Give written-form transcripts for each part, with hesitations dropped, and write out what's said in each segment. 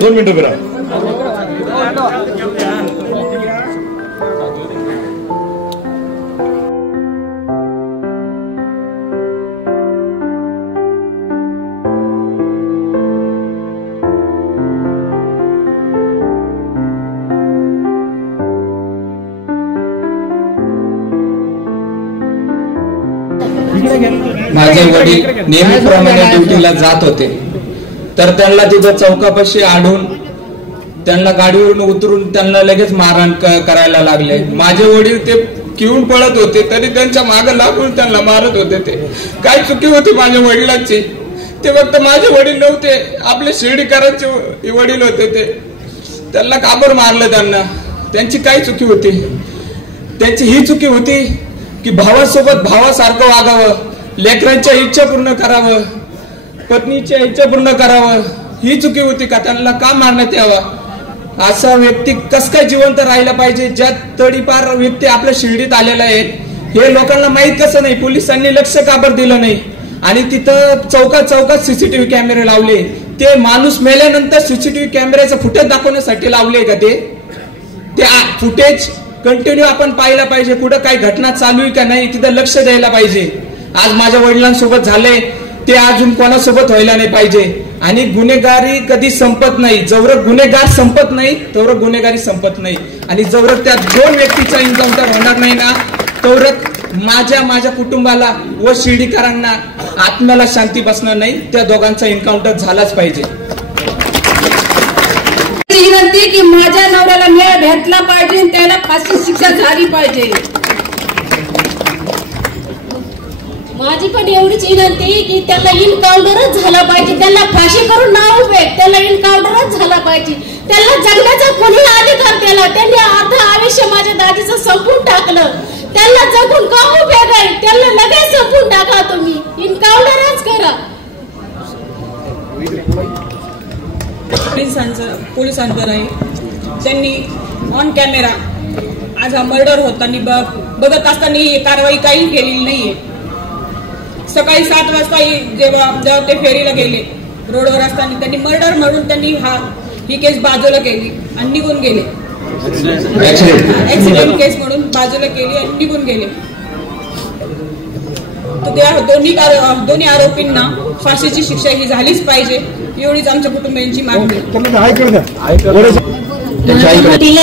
2 मिनिटं करा. माझे वडील नेहमीप्रमाणे ड्युटीला जात होते, तर त्यांना तिथं चौकापाशी आढळून त्यांना गाडीवरून उतरून त्यांना लगेच मारहाण करायला लागले. माझे वडील ते किऊन पळत होते तरी त्यांच्या मागे लागून त्यांना मारत होते. ते काय चुकी होती माझ्या वडिलांची? ते फक्त माझे वडील नव्हते, आपले शिर्डीकरांचे वडील होते. ते त्यांना का बरं मारलं? त्यांना त्यांची काय चुकी होती? त्यांची ही चुकी होती की भावासोबत भावासारखं वागावं, लेकरांच्या इच्छा पूर्ण करावं, पत्नीच्या इच्छा पूर्ण करावं, ही चुकी होती का? त्यांना का मारण्यात यावं? असा व्यक्ती कस काय जिवंत राहिला पाहिजे? ज्या तडीपार व्यक्ती आपल्या शिर्डीत आलेला आहे हे लोकांना माहित कसं नाही? पोलिसांनी लक्ष का बरं दिलं नाही? आणि तिथं चौकात सीसीटीव्ही कॅमेरे लावले. ते माणूस मेल्यानंतर सीसीटीव्ही कॅमेऱ्याचं फुटेज दाखवण्यासाठी लावले का? ते फुटेज कंटिन्यू आपण पाहिला पाहिजे. कुठं काही घटना चालू आहे का नाही तिथं लक्ष द्यायला पाहिजे. आज माझ्या वडिलांसोबत झाले ते अजून कोणासोबत व्हायला नाही पाहिजे. आणि गुन्हेगारी कधी संपत नाही. जवळ गुन्हेगार संपत नाही तोवर गुन्हेगारी संपत नाही. आणि जवळ त्या 2 व्यक्तीचा एन्काउंटर होणार नाही ना तोवर माझ्या कुटुंबाला व शिर्डीकरांना आत्म्याला शांती बसणार नाही. त्या दोघांचा एन्काउंटर झालाच पाहिजे. विनंती की माझ्या नवऱ्याला न्याय भेटला पाहिजे, त्याला फाशी शिक्षा झाली पाहिजे. माझी पण एवढीच विनंती की त्याला इनकाउंटरच झाला पाहिजे. त्याला फाशी करून नाव उपयोग, त्याला इनकाउंटरच झाला पाहिजे. त्याला जगण्याचा कोणी अधिकार त्याला? त्यांनी अर्ध आयुष्य माझ्या दादीचं संपून टाकलं. त्याला जगून का उपयोग आहे? त्याला लगेच संपून टाका. तुम्ही इनकाउंटरच करा. पोलिसांचं नाही, त्यांनी ऑन कॅमेरा आज हा मर्डर होताना बघत असताना ही कारवाई काही केलेली नाहीये. सकाळी 7 वाजता जेव्हा ते फेरीला गेले रोडवर असताना त्यांनी मर्डर म्हणून त्यांनी ही केस बाजूला केली आणि निघून गेले. ऍक्सिडेंट केस म्हणून बाजूला केली आणि निघून गेले. तर त्या दोन्ही आरोपींना फाशीची शिक्षा ही झालीच पाहिजे एवढीच आमच्या कुटुंबियांची मागणी.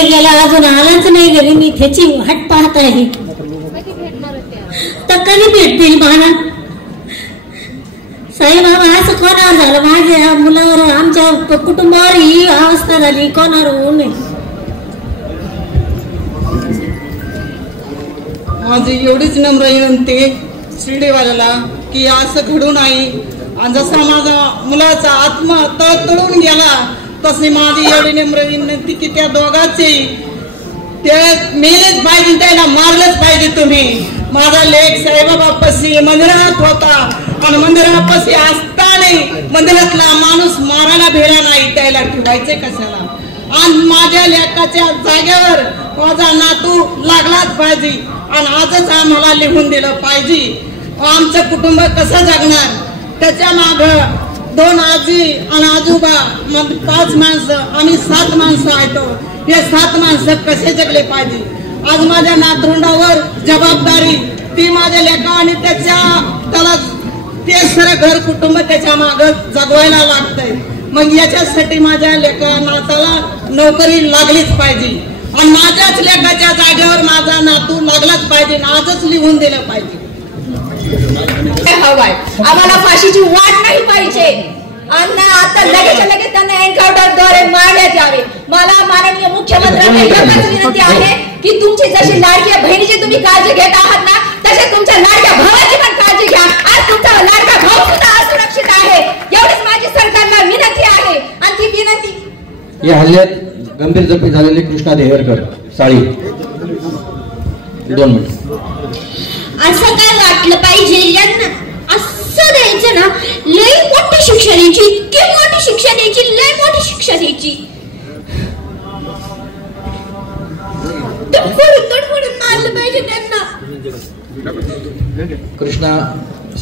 गेला अजून आलाच नाही घरी. मी त्याची वाट पाहत आहे. तर कधी भेटतील मला? साईबाबा असं कोणावर झालं? माझ्या मुलावर, आमच्या कुटुंबावर ही अवस्था झाली, कोणावर होऊ नये. माझी एवढीच नम्र विनंती शिर्डीवाल्याला की असं घडू नये. आणि जसा माझा मुलाचा आत्मा तळतळून गेला तशी माझी एवढी नम्र विनंती की त्या दोघांची ते मेलेच पाहिजे, त्याला मारलंच पाहिजे. तुम्ही माझा लेक साईबाबापाशी मंदिरात होता आणि मंदिरापाशी असताना मंदिरातला माणूस मारायला भेला नाही, त्याला ठेवायचे कशाला? आणि माझ्या लेकाच्या जागेवर माझा नातू लागलाच पाहिजे. आणि आजच आम्हाला लिहून दिलं पाहिजे. आमचं कुटुंब कसं जगणार? त्याच्या माग 2 आजी आणि आजोबा, 5 माणसं, आम्ही 7 माणसं आहेत. हे 7 माणसं कसे जगले पाहिजे? आज माझ्या नातरुंडावर जबाबदारी ती माझ्या लेका आणि त्याला ते सर घर कुटुंब त्याच्या माग जगवायला लागतंय. मग याच्यासाठी माझ्या लेका नाताला नोकरी लागलीच पाहिजे आणि माझ्याच लेकाच्या जागेवर माझा नातू लागलाच पाहिजे. आजच लिहून दिलं पाहिजे. हवाय आम्हाला फाशीची वाट नाही पाहिजे. आणि आता लगेच त्यांना एन्काउंटरद्वारे मारण्यात यावे. मला माननीय मुख्यमंत्र्यांना एकच विनंती आहे की तुमची जशी लाडक्या बहिणीची तुम्ही काळजी घेत आहात ना तसे तुमच्या लाडक्या भावाची पण काळजी घ्या. आज तुमचा लाडका भाऊ सुद्धा असुरक्षित आहे. एवढीच माझी सरकारला विनंती आहे. आणि ती विनंती या हल्ल्यात गंभीर जखमी झालेले कृष्णा देहरकर साळी 2 मिनिट. असं काय वाटलं पाहिजे यांना? असं द्यायचं ना, लय मोठी शिक्षा द्यायची, इतकी मोठी शिक्षा द्यायची, लय मोठी शिक्षा द्यायची. तडफडून मारलं पाहिजे त्यांना. कृष्णा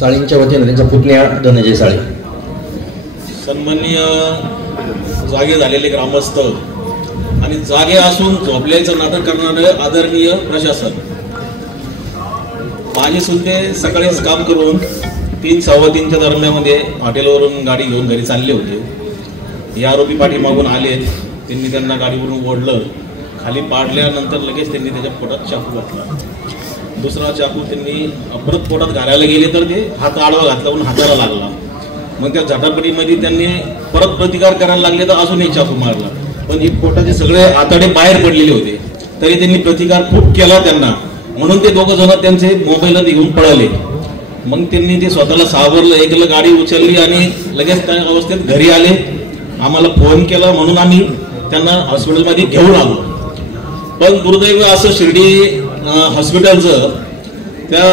साळींच्या वतीने त्यांचा पुतण्या धनंजय साळी. सन्माननीय जागे झालेले ग्रामस्थ आणि जागे असून झोपल्याचं नाटक करणारं आदरणीय प्रशासन. माझे सुद्धा सकाळीच काम करून 3-3:15च्या दरम्यानमध्ये हॉटेलवरून गाडी घेऊन घरी चालले होते. हे आरोपी पाठीमागून आले, त्यांनी त्यांना गाडीवरून ओढलं, खाली पाडल्यानंतर लगेच त्यांनी त्याच्या पोटात चाकू घातला. दुसरा चाकू त्यांनी परत पोटात घालायला गेले तर ते हात आडवा घातला म्हणून हाताला लागला. मग त्या झटापटीमध्ये त्यांनी परत प्रतिकार करायला लागले तर अजूनही चाकू मारला. पण हे पोटाचे सगळे आतडे बाहेर पडलेले होते, तरी त्यांनी प्रतिकार खूप केला त्यांना, म्हणून ते दोघं जण त्यांचे मोबाईल घेऊन पळाले. मग त्यांनी ते स्वतःला सावरलं, एकलं गाडी उचलली आणि लगेच त्या अवस्थेत घरी आले. आम्हाला फोन केला म्हणून आम्ही त्यांना हॉस्पिटलमध्ये घेऊन आलो. पण दुर्दैव असं शिर्डी हॉस्पिटलचं त्या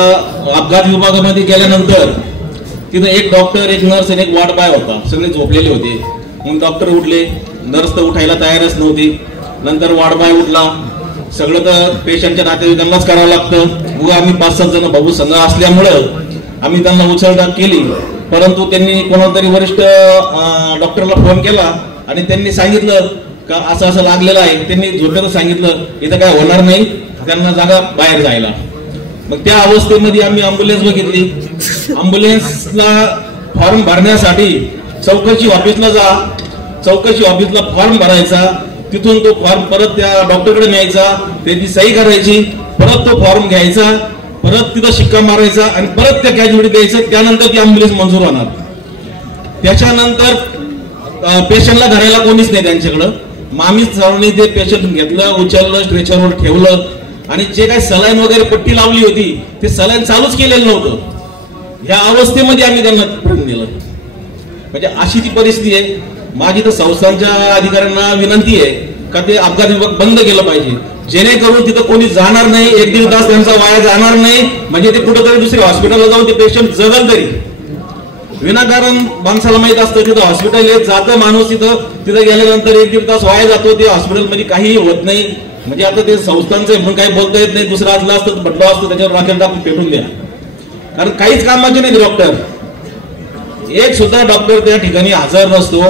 अपघात विभागामध्ये गेल्यानंतर तिथं एक डॉक्टर, एक नर्स आणि एक वॉर्ड बॉय होता, सगळे झोपलेले होते. मग डॉक्टर उठले, नर्स तर उठायला तयारच नव्हती. नंतर वॉर्ड बॉय उठला. सगळं तर पेशंटच्या नातेवाईकांनाच करावं लागतं. उगा आम्ही 5-7 जण भाऊ संघ असल्यामुळं आम्ही त्यांना उचलटाक केली. परंतु त्यांनी कोणाला तरी वरिष्ठ डॉक्टरला फोन केला आणि त्यांनी सांगितलं का असं असं लागलेलं आहे. त्यांनी झोपेतच सांगितलं इथं काय होणार नाही, त्यांना जागा बाहेर जायला. मग त्या अवस्थेमध्ये आम्ही अँब्युलन्स बघितली. अँब्युलन्सला फॉर्म भरण्यासाठी चौकशी ऑफिसला जा, चौकशी ऑफिसला फॉर्म भरायचा, तिथून तो फॉर्म परत त्या डॉक्टरकडे न्यायचा, त्याची सही करायची, परत तो फॉर्म घ्यायचा, परत तिथं शिक्का मारायचा आणि परत त्या कॅजमध्ये द्यायचं. त्यानंतर ती अँब्युलन्स मंजूर होणार. त्याच्यानंतर पेशंटला धरायला कोणीच नाही त्यांच्याकडं. मग आम्ही सर्वांनी ते पेशंट घेतलं, उचललं, स्ट्रेचरवर ठेवलं आणि जे काही सलाईन वगैरे पट्टी लावली होती ते सलाईन चालूच केलेलं नव्हतं. ह्या अवस्थेमध्ये आम्ही त्यांना फिरून दिलं. म्हणजे अशी ती परिस्थिती आहे. माझी तर संस्थांच्या अधिकाऱ्यांना विनंती आहे का ते अपघात विभाग बंद केलं पाहिजे, जेणेकरून तिथं कोणी जाणार नाही, 1-1.5 तास त्यांचा वाया जाणार नाही. म्हणजे ते कुठेतरी दुसऱ्या हॉस्पिटलला जाऊन ते पेशंट जगल तरी. विनाकारण माणसाला माहित असतं तिथं हॉस्पिटल येत जातं माणूस, तिथं गेल्यानंतर 1-1.5 तास वाया जातो. ते हॉस्पिटलमध्ये काहीही होत नाही. म्हणजे आता ते संस्थांचं म्हणून काही बोलता येत नाही. दुसरं असलं असतं म्हटलं असतं त्याच्यावर राखेल टाकून पेटून द्या, कारण काहीच कामाचे नाही डॉक्टर. एक सुद्धा डॉक्टर त्या ठिकाणी हजर नसतो,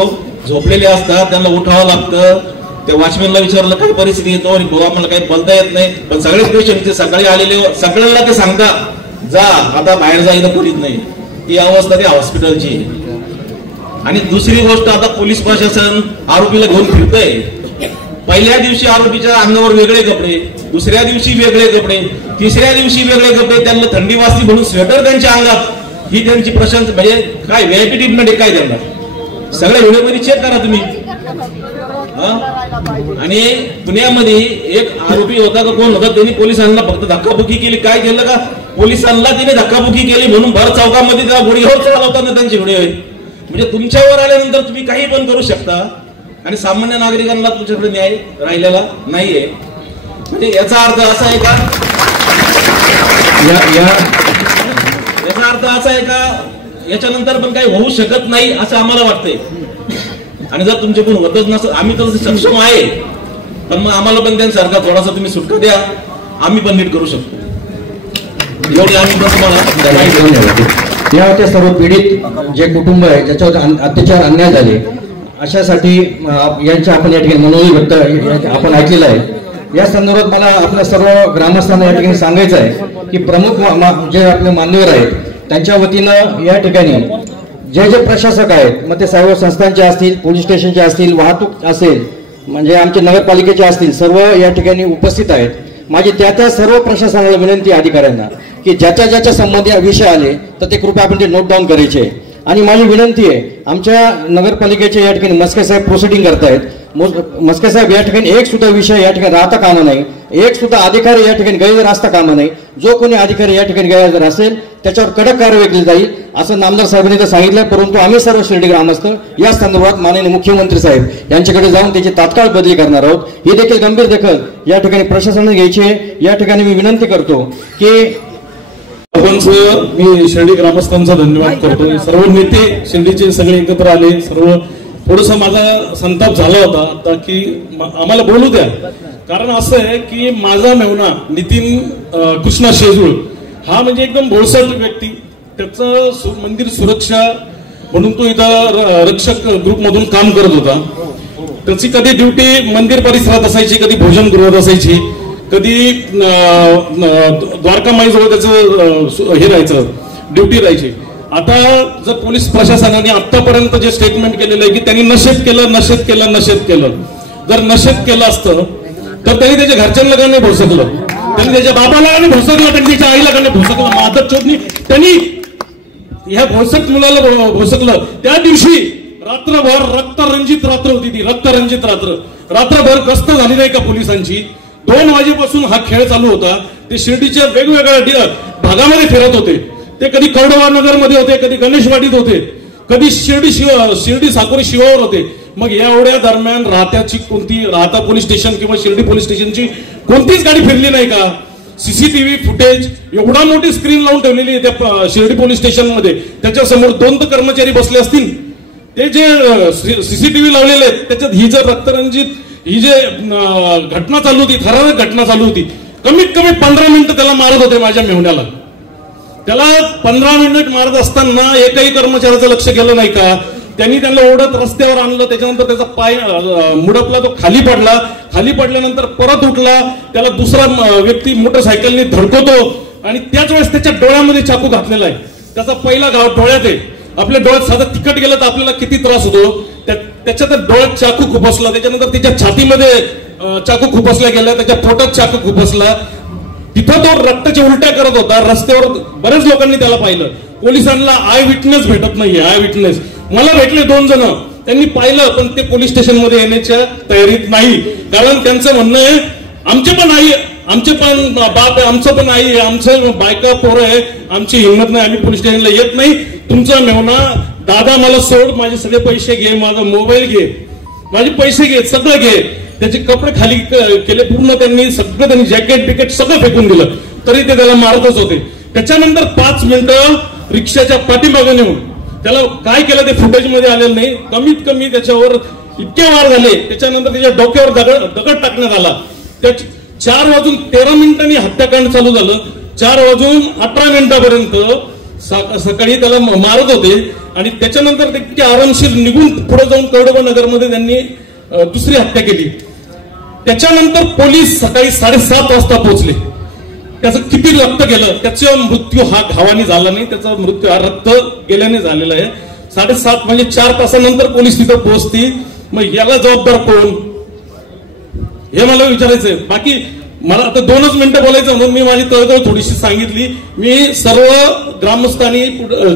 झोपलेले असतात, त्यांना उठावं लागतं. त्या वॉचमॅनला विचारलं काय परिस्थिती येतो आणि भाऊ आम्हाला काही बोलता येत नाही. पण सगळेच पेशंट ते सकाळी आलेले सगळ्यांना ते सांगतात जा आता बाहेर जायला कोणीच नाही. ही अवस्था त्या हॉस्पिटलची. आणि दुसरी गोष्ट, आता पोलीस प्रशासन आरोपीला घेऊन फिरतंय. पहिल्या दिवशी आरोपीच्या अंगावर वेगळे कपडे, दुसऱ्या दिवशी वेगळे कपडे, तिसऱ्या दिवशी वेगळे कपडे, त्यांना थंडी वाजती म्हणून स्वेटर त्यांच्या अंगात. ही त्यांची प्रशंसा म्हणजे काय व्हीआयपी ट्रीटमेंट आहे काय त्यांना? सगळ्या व्हिडिओमध्ये चेक करा तुम्ही. आणि पुण्यामध्ये एक आरोपी होता का कोण होता, त्यांनी पोलिसांना फक्त धक्काबुक्की केली. काय केलं का पोलिसांना तिने धक्काबुक्की केली म्हणून भर चौकामध्ये त्या गुढीवर चालवताना त्यांची व्हिडिओ आहे. म्हणजे तुमच्यावर आल्यानंतर तुम्ही काही पण करू शकता आणि सामान्य नागरिकांना तुमच्याकडे न्याय राहिलेला नाहीये. म्हणजे याचा अर्थ असा आहे का, याचा अर्थ असा आहे का याच्यानंतर पण काही होऊ शकत नाही असं आम्हाला वाटतंय. आणि जर तुमच्याकडून होतच नसतं, आम्ही तर सक्षम आहे, पण मग आम्हाला पण त्यांच्यासारखा थोडासा तुम्ही सुटका द्या, आम्ही पण नीट करू शकतो. एवढी आम्ही तुम्हाला या होत्या सर्व पीडित जे कुटुंब आहे ज्याच्यावर अत्याचार अन्याय झाले अशासाठी यांच्या आपण या ठिकाणी मनोगत व्यक्त आपण ऐकलेलं आहे. या संदर्भात मला आपल्या सर्व ग्रामस्थांना या ठिकाणी सांगायचं आहे की प्रमुख जे आपले मान्यवर आहेत त्यांच्या वतीनं या ठिकाणी जे जे प्रशासक आहेत, मग ते सर्व संस्थांचे असतील, पोलीस स्टेशनचे असतील, वाहतूक असेल, म्हणजे आमचे नगरपालिकेचे असतील, सर्व या ठिकाणी उपस्थित आहेत. माझी त्या सर्व प्रशासनाला विनंती अधिकाऱ्यांना की ज्याच्या संबंधी विषय आले तर ते कृपया आपण ते नोट डाऊन करायचे. आणि माझी विनंती आहे, आमच्या नगरपालिकेचे या ठिकाणी मस्के साहेब प्रोसिडिंग करतायत. मस्के साहेब या ठिकाणी एक सुद्धा विषय या ठिकाणी राहता कामा नाही, एक सुद्धा अधिकारी या ठिकाणी गैरहजर असता कामा नाही. जो कोणी अधिकारी या ठिकाणी गैरहजर असेल त्याच्यावर कडक कारवाई केली जाईल असं नामदार साहेबांनी तर सांगितलं. परंतु आम्ही सर्व शिर्डी ग्रामस्थ या संदर्भात माननीय मुख्यमंत्री साहेब यांच्याकडे जाऊन त्याची तात्काळ बदली करणार आहोत. ही देखील गंभीर दखल या ठिकाणी प्रशासनाने घ्यायची आहे. या ठिकाणी मी विनंती करतो की मी शिर्डी ग्रामस्थांचा धन्यवाद करतो. सर्व नेते शिर्डीचे सगळे एकत्र आले. सर्व थोडासा माझा संताप झाला होता आता की आम्हाला बोलू द्या, कारण असं आहे की माझा मेहुणा नितीन कृष्णा शेजूळ हा म्हणजे एकदम भोळसट व्यक्ती. त्याचं मंदिर सुरक्षा म्हणून तो इथं रक्षक ग्रुप मधून काम करत होता. त्याची कधी ड्युटी मंदिर परिसरात असायची, कधी भोजनगृहात असायची, कधी द्वारकामाईजवळ त्याचं हे राहायचं, ड्युटी राहायची. आता जर पोलीस प्रशासनाने आतापर्यंत जे स्टेटमेंट केलेलं आहे की त्यांनी नशेत केलं, जर नशेत केलं असतं तर त्यांनी त्याच्या घरच्यांना का नाही भोसकलं, त्यांनी त्याच्या बाबाला आणि भोसकलं, त्यांनी त्याच्या आईला का नाही भोसकलं. माधव चोदनी त्यांनी ह्या भोसक मुलाला भोसकलं. त्या दिवशी रात्रभर रक्तरंजित रात्र होती ती, रक्तरंजित रात्रभर गस्त झाली नाही का पोलिसांची. 2 वाजेपासून हा खेळ चालू होता. ते शिर्डीच्या वेगवेगळ्या भागामध्ये फिरत होते. ते कधी कौडवा नगर मध्ये होते, कधी गणेशवाडीत होते, कधी शिर्डी साकोरी शिवावर होते. मग एवढ्या दरम्यान राहता पोलीस स्टेशन किंवा शिर्डी पोलीस स्टेशनची कोणतीच गाडी फिरली नाही का? सीसीटीव्ही फुटेज एवढा मोठी स्क्रीन लावून ठेवलेली आहे त्या शिर्डी पोलीस स्टेशन मध्ये. त्याच्या समोर 2 कर्मचारी बसले असतील. ते जे सीसीटीव्ही लावलेले आहेत त्याच्यात ही जर रक्तरंजित ही जे घटना चालू होती, थरारक घटना चालू होती. कमीत कमी 15 मिनिटं त्याला मारत होते माझ्या मेहुण्याला. त्याला 15 मिनिट मारत असताना एकही कर्मचाऱ्याचं लक्ष गेलं नाही का? त्यांनी त्यांना ओढत रस्त्यावर आणलं. त्याच्यानंतर त्याचा पाय मुडपला, तो खाली पडल्यानंतर परत उठला. त्याला दुसरा व्यक्ती मोटरसायकलने धडकवतो आणि त्याच वेळेस त्याच्या डोळ्यामध्ये चाकू घातलेला आहे. त्याचा पहिला घाव डोळ्यात आहे. आपल्या डोळ्यात साधं तिखट गेलं तर आपल्याला किती त्रास होतो. त्याच्या डोळ्यात चाकू खुपसला. त्याच्यानंतर त्याच्या छातीमध्ये चाकू खुपसला गेला, त्याच्या पोटात चाकू खुपसला. तिथं तो रक्ताच्या उलट्या करत होता. रस्त्यावर बरेच लोकांनी त्याला पाहिलं. पोलिसांना आय विटनेस भेटत नाहीये. आय विटनेस मला भेटले 2 जण, त्यांनी पाहिलं पण ते पोलीस स्टेशन मध्ये येण्याच्या तयारीत नाही. कारण त्यांचं म्हणणं आहे आमचे पण बाप आहे, आमचं पण आई आहे, आमचं बायका पोरं आहे, आमची हिंमत नाही, आम्ही पोलीस स्टेशनला येत नाही. तुमचा मेहुणा दादा मला सोड, माझे सगळे पैसे घे, माझा मोबाईल घे, माझे पैसे घे, सगळं घे. त्याचे कपडे खाली केले पूर्ण. त्यांनी जॅकेट बिकेट सगळं फेकून दिलं. तरी ते त्याला मारतच होते. त्याच्यानंतर 5 मिनिटं रिक्षाच्या पाठीमागे नेऊन त्याला काय केलं ते फुटेज मध्ये आलेलं नाही. कमीत कमी त्याच्यावर इतके वार झाले. त्याच्यानंतर त्याच्या डोक्यावर दगड टाकण्यात आला. 4:13 हत्याकांड चालू झालं. 4:18 सकाळी त्याला मारत होते आणि त्याच्यानंतर ते आरामशीर निघून पुढे जाऊन कौडवा नगरमध्ये त्यांनी दुसरी हत्या केली. त्याच्यानंतर पोलीस सकाळी 7:30 वाजता पोहोचले. त्याचं किती रक्त गेलं, त्याचा मृत्यू हा घावाने झाला नाही, त्याचा मृत्यू हा रक्त गेल्याने झालेला आहे. 7:30 म्हणजे 4 तासानंतर पोलीस तिथं पोहोचतील. मग याला जबाबदार कोण हे मला विचारायचंय. बाकी मला आता 2च मिनिटं बोलायचं म्हणून मी माझी तळतळ थोडीशी सांगितली. मी सर्व ग्रामस्थांनी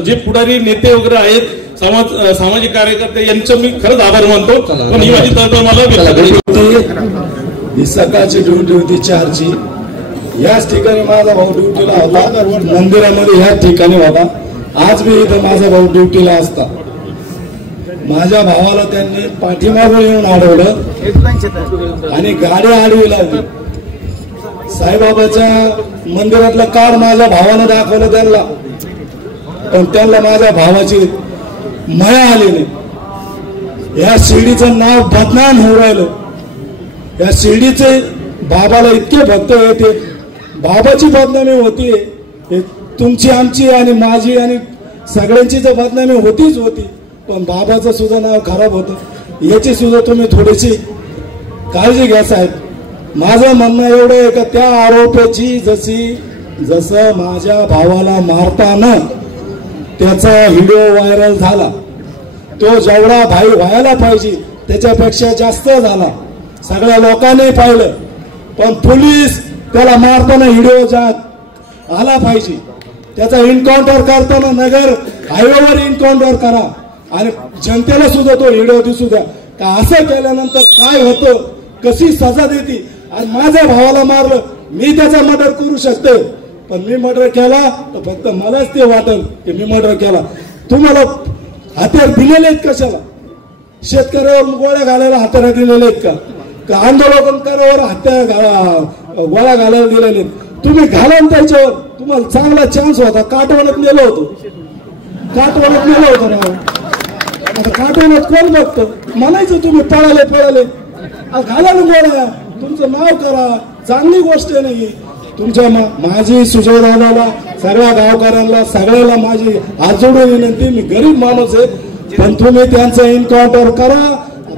जे पुढारी नेते वगैरे आहेत, सामाजिक कार्यकर्ते यांचं मी खरंच आभार मानतो. पण ही माझी तळतळ ही सकाळची ड्युटी होती 4ची. याच ठिकाणी माझा भाऊ ड्युटीला होता, मंदिरामध्ये ह्याच ठिकाणी होता. आज मी इथं माझा भाऊ ड्युटीला असता. माझ्या भावाला त्यांनी पाठीमागून येऊन अडवलं आणि गाडी आडवी लावली. साईबाबाच्या मंदिरातलं कार्ड माझ्या भावानं दाखवलं त्यांना, पण त्यांना माझ्या भावाची माया आली नाही. या शिर्डीचं नाव बदनाम होऊ राहिलं. या शिर्डीचे बाबाला इतके भक्त होते, बाबाची बदनामी होती. तुमची, आमची आणि माझी आणि सगळ्यांची तर बदनामी होतीच होती, पण बाबाचं सुद्धा नाव खराब होतं. याची सुद्धा तुम्ही थोडीशी काळजी घ्या साहेब. माझं म्हणणं एवढं आहे का त्या आरोपाची जसं माझ्या भावाला मारताना त्याचा व्हिडिओ व्हायरल झाला, तो जेवढा भाई व्हायला पाहिजे त्याच्यापेक्षा जास्त झाला. सगळ्या लोकांनी पाहिलं, पण पोलीस त्याला मारताना व्हिडिओ आला पाहिजे. त्याचा एन्काउंटर करताना नगर हायवेवर एन्काउंटर करा आणि जनतेला सुद्धा तो व्हिडिओ दिसू द्या का असं केल्यानंतर काय होतं, कशी सजा देते. आणि माझ्या भावाला मारलं, मी त्याचा मर्डर करू शकतो, पण मी मर्डर केला तर फक्त मलाच ते वाटेल की मी मर्डर केला. तुम्हाला हत्यार दिलेले आहेत कशाला? शेतकऱ्यावर गोळ्या घालायला हत्यार दिलेले आहेत का आंदोलनकारावर गोळ्या घालायला दिलेले? तुम्ही घाला त्याच्यावर. तुम्हाला चांगला चान्स होता. काटवण्यात नेलं होतं ना. आता काटवण्यात कोण बघतं? म्हणायचं तुम्ही पळाले घाला ना गोळ्या, तुमचं नाव करा. चांगली गोष्ट नाही. तुमच्या माझी सुजयदादाला, सगळ्या गावकऱ्यांना, सगळ्याला माझी हात जोडून विनंती. मी गरीब माणूस आहे, पण तुम्ही त्यांचं एन्काउंटर करा.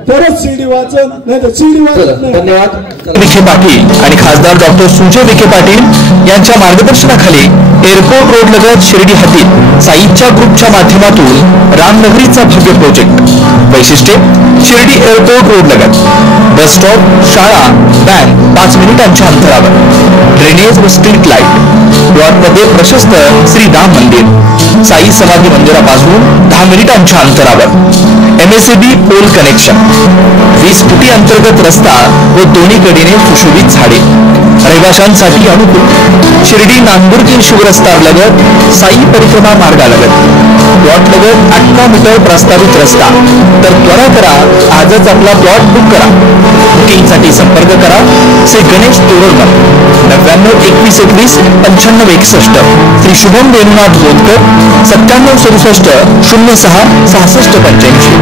तरच शिर्डी वाचन, नाही तर शिर्डी वाचत नाही. धन्यवाद. विखे पाटील आणि खासदार डॉक्टर सुजय विखे पाटील यांच्या मार्गदर्शनाखाली एअरपोर्ट रोड लगत शिर्डी हद्दीत साईच्या ग्रुपच्या माध्यमातून रामनगरीचा भव्य प्रोजेक्ट. वैशिष्ट्ये शिर्डी एअरपोर्ट रोड लगत बस स्टॉप, शाळा, बँक 5 मिनिटांच्या अंतरावर, ड्रेनेज व स्ट्रीट लाईट, प्लॉटमध्ये प्रशस्त श्री राम मंदिर, साई समाधी मंदिरापासून 10 मिनिटांच्या अंतरावर, MSAB पोल कनेक्शन, 20 फुटी अंतर्गत रस्ता व दोन्ही कडेने सुशोभित झाडे, रहिवाशांसाठी अनुकूल. शिर्डी नांदुर्गी शिवरस्ता लगत साई परिक्रमा मार्गालगत प्लॉट लगत 18 मीटर प्रस्तावित रस्ता. तर त्वरा करा, आजच आपला प्लॉट बुक करा. बुकिंगसाठी संपर्क करा श्री गणेश तोरडमल 99 21 21 95 61, श्री शुभम वेणुनाथ बोलकर 97 67 06 66 85.